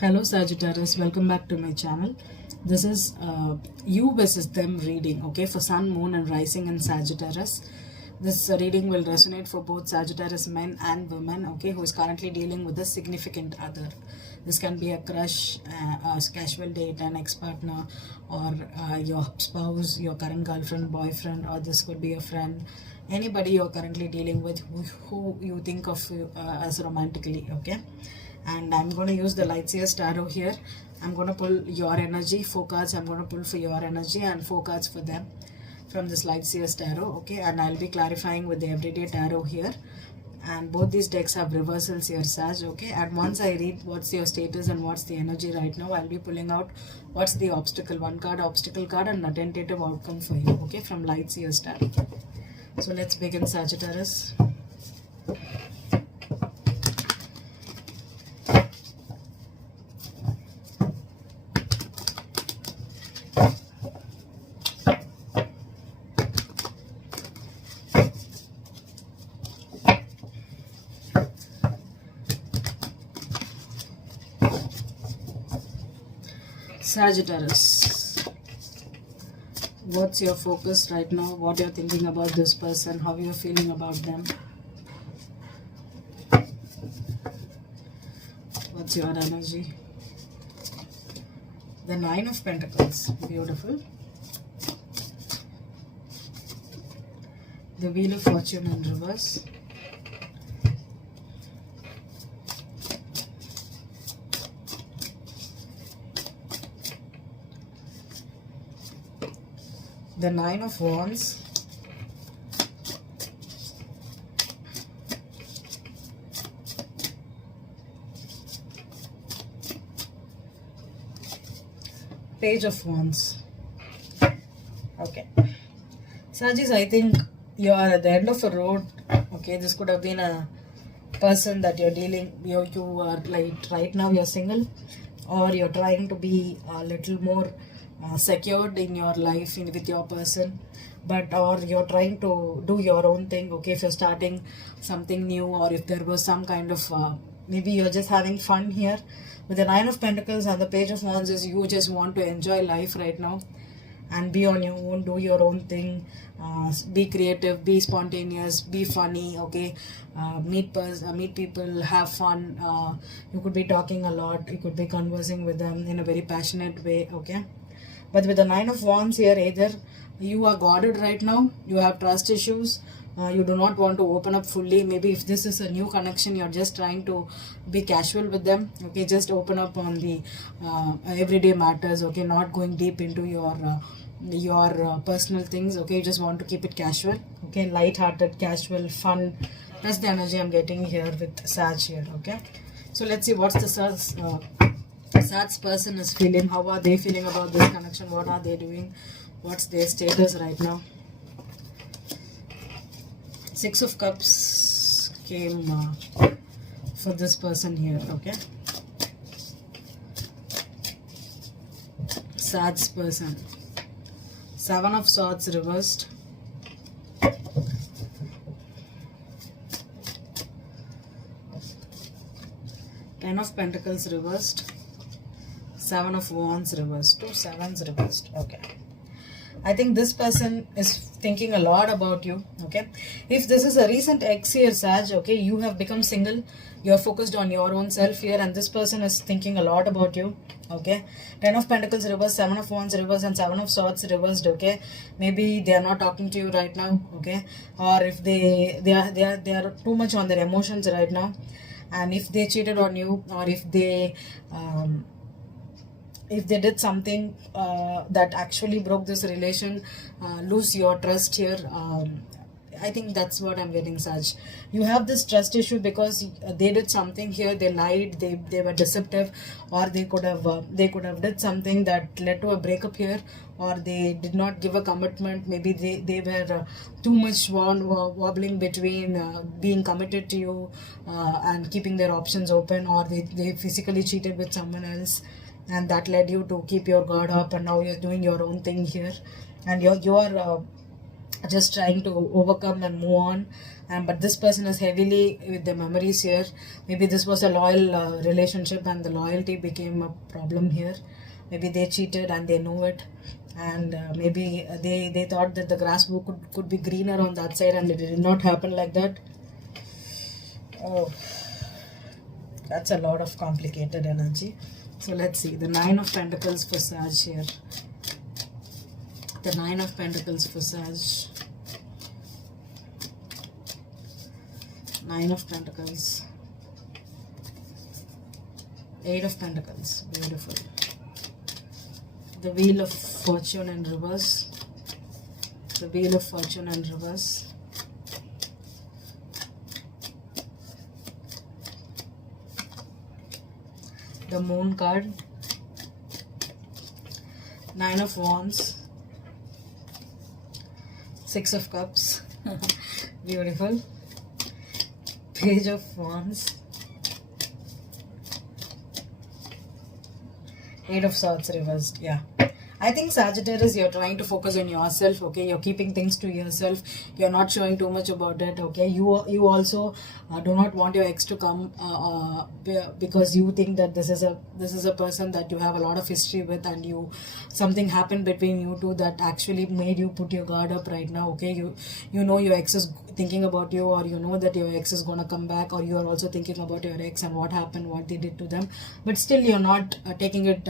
Hello Sagittarius, welcome back to my channel. This is you versus them reading, okay, for Sun, Moon and Rising in Sagittarius. This reading will resonate for both Sagittarius men and women, okay, who is currently dealing with a significant other. This can be a crush, a casual date, an ex-partner, or your spouse, your current girlfriend, boyfriend, or this could be a friend. Anybody you're currently dealing with who you think of as romantically, okay? And I'm going to use the Light Seers Tarot here. I'm going to pull your energy, 4 cards I'm going to pull for your energy and 4 cards for them from this Light Seers Tarot, okay? And I'll be clarifying with the Everyday Tarot here. And both these decks have reversals here, Sag, okay? And once I read what's your status and what's the energy right now, I'll be pulling out what's the obstacle, 1 card, obstacle card, and a tentative outcome for you, okay? From Light Seers Tarot. So let's begin, Sagittarius. Sagittarius, what's your focus right now? What you're thinking about this person? How you're feeling about them? What's your energy? The 9 of Pentacles, beautiful. The Wheel of Fortune in reverse. The 9 of Wands. Page of Wands. Okay. Sagis, I think you are at the end of a road. Okay, this could have been a person that you're dealing, you are like right now you're single, or you're trying to be a little more secured in your life with your person, but or you're trying to do your own thing, okay? If you're starting something new, or if there was some kind of maybe you're just having fun here. With the 9 of Pentacles and the Page of Wands is you just want to enjoy life right now and be on your own, do your own thing, be creative, be spontaneous, be funny, okay? Meet people, have fun. You could be talking a lot, you could be conversing with them in a very passionate way, okay? But with the 9 of Wands here, either you are guarded right now, you have trust issues, you do not want to open up fully. Maybe if this is a new connection, you're just trying to be casual with them, okay? Just open up on the everyday matters, okay? Not going deep into your personal things, okay? You just want to keep it casual, okay? Light-hearted, casual, fun. That's the energy I'm getting here with Sag here, okay? So let's see what's the Sag's person is feeling. How are they feeling about this connection? What are they doing? What's their status right now? 6 of Cups came for this person here, okay? Sag's person. 7 of Swords reversed. Ten of Pentacles reversed. 7 of Wands reversed. 2 sevens reversed. Okay. I think this person is thinking a lot about you, okay? If this is a recent ex here, Sag, okay, you have become single, you're focused on your own self here, and this person is thinking a lot about you, okay? 10 of Pentacles reversed, 7 of Wands reversed, and 7 of Swords reversed, okay? Maybe they are not talking to you right now, okay? Or if they are too much on their emotions right now, and if they cheated on you, or if they did something that actually broke this relation, lose your trust here, I think that's what I'm getting, Sag. You have this trust issue because they did something here, they lied, they were deceptive, or they could have did something that led to a breakup here, or they did not give a commitment. Maybe they were too much wobbling between being committed to you and keeping their options open, or they physically cheated with someone else, and that led you to keep your guard up, and now you're doing your own thing here, and you're just trying to overcome and move on. And but this person is heavily with the memories here. Maybe this was a loyal relationship and the loyalty became a problem here. Maybe they cheated and they know it, and maybe they thought that the grass could be greener on that side, and it did not happen like that. Oh, that's a lot of complicated energy. So let's see the Nine of Pentacles for Sag here. The Nine of Pentacles for Sag. Nine of Pentacles. Eight of Pentacles. Beautiful. The Wheel of Fortune in reverse. The Wheel of Fortune in reverse. The Moon card. Nine of Wands. Six of Cups. Beautiful. Page of Wands. Eight of Swords reversed. Yeah, I think Sagittarius, you're trying to focus on yourself. Okay, you're keeping things to yourself. You're not showing too much about it. Okay, you also do not want your ex to come because you think that this is a person that you have a lot of history with, and something happened between you two that actually made you put your guard up right now. Okay, you know your ex is thinking about you, or you know that your ex is gonna come back, or you are also thinking about your ex and what happened, what they did to them, but still you're not taking it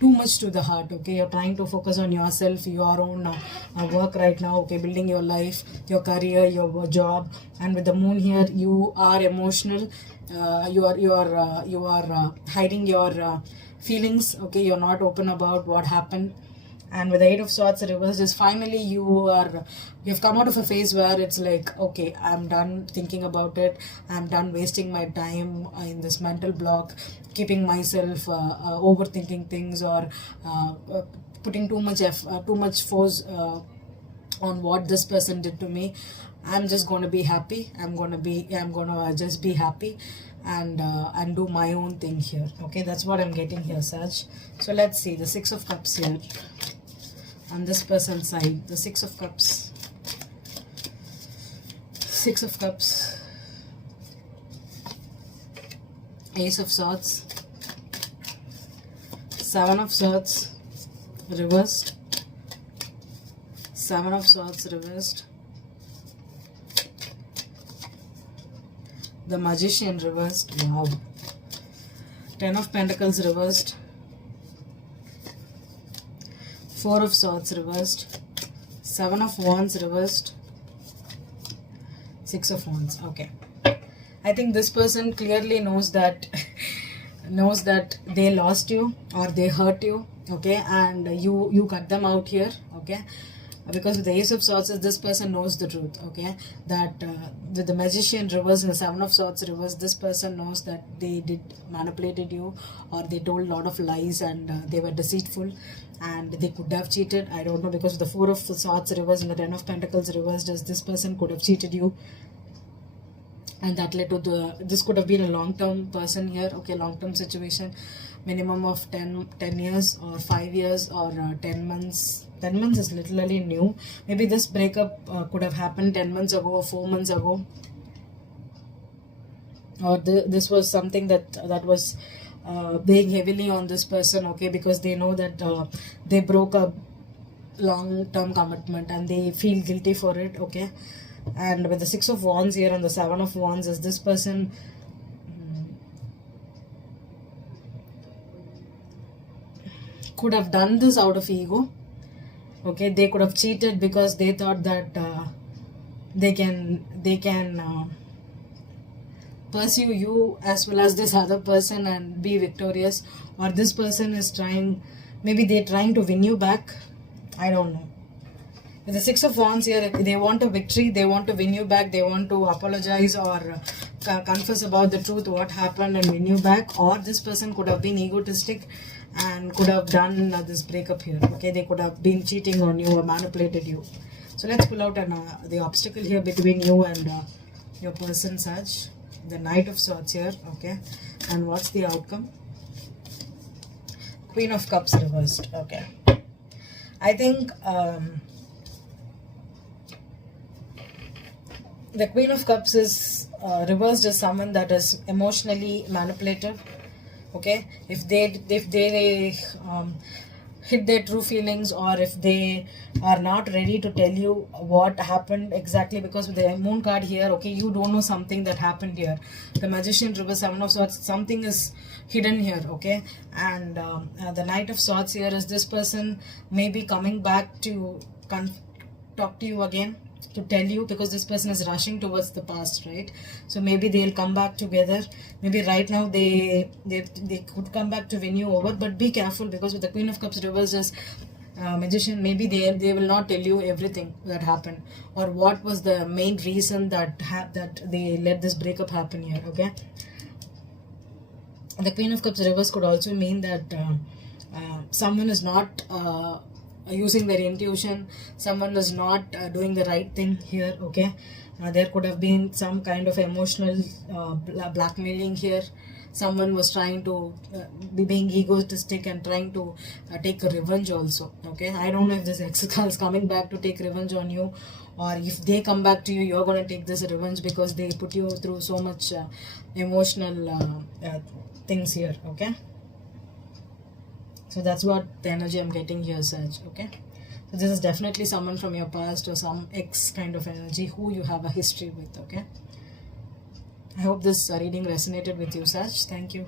too much to the heart. Okay, you're trying to focus on yourself, your own work right now. Okay, building your life, your career, your job. And with the Moon here, you are emotional. You are hiding your feelings. Okay, you're not open about what happened. And with the Eight of Swords reversed is finally you've come out of a phase where it's like, okay, I'm done thinking about it. I'm done wasting my time in this mental block, keeping myself overthinking things, or putting too much force on what this person did to me. I'm just gonna be happy. I'm gonna just be happy and do my own thing here. Okay, that's what I'm getting here, Sag. So let's see the Six of Cups here on this person's side. The Six of Cups. Six of Cups. Ace of Swords. Seven of Swords reversed. Seven of Swords reversed. The Magician reversed. Wow. Ten of Pentacles reversed. Four of Swords reversed. Seven of Wands reversed. Six of Wands. Okay. I think this person clearly knows that they lost you or they hurt you. Okay, and you cut them out here. Okay, because with the Ace of Swords, this person knows the truth. Okay, that with the Magician reverse and the Seven of Swords reverse, this person knows that they did manipulated you, or they told a lot of lies, and they were deceitful, and they could have cheated. I don't know, because the Four of Swords reverse and the Ten of Pentacles reversed, this person could have cheated you, and that led to this could have been a long-term person here. Okay, long-term situation, minimum of 10 years or 5 years or 10 months. 10 months is literally new. Maybe this breakup could have happened 10 months ago or 4 months ago, or this was something that was weighing heavily on this person. Okay, because they know that they broke a long-term commitment and they feel guilty for it. Okay, and with the Six of Wands here and the Seven of Wands, is this person could have done this out of ego. Okay, they could have cheated because they thought that they can pursue you as well as this other person and be victorious, or this person is maybe they're trying to win you back. I don't know. With the Six of Wands here, they want a victory, they want to win you back, they want to apologize or confess about the truth, what happened, and win you back. Or this person could have been egotistic and could have done this breakup here. Okay, they could have been cheating on you or manipulated you. So let's pull out the obstacle here between you and your person, Sag. The Knight of Swords here. Okay, and what's the outcome? Queen of Cups reversed. Okay, I think The Queen of Cups is reversed as someone that is emotionally manipulative. Okay, if they hid their true feelings, or if they are not ready to tell you what happened exactly, because with the moon card here, okay, you don't know something that happened here. The Magician reverse, Seven of Swords, something is hidden here. Okay, and the Knight of Swords here is this person may be coming back to talk to you again, to tell you, because this person is rushing towards the past, right? So maybe they'll come back together. Maybe right now they could come back to win you over, but be careful, because with the Queen of Cups reversed as Magician, maybe they will not tell you everything that happened, or what was the main reason that they let this breakup happen here. Okay, the Queen of Cups reverse could also mean that someone is not using their intuition, someone is not doing the right thing here. Okay, there could have been some kind of emotional blackmailing here. Someone was trying to be being egotistic and trying to take a revenge also. Okay, I don't know if this ex is coming back to take revenge on you, or if they come back to you, you're going to take this revenge because they put you through so much emotional things here. Okay, so that's what the energy I'm getting here, Saj. Okay, so this is definitely someone from your past, or some ex kind of energy who you have a history with. Okay, I hope this reading resonated with you, Saj. Thank you.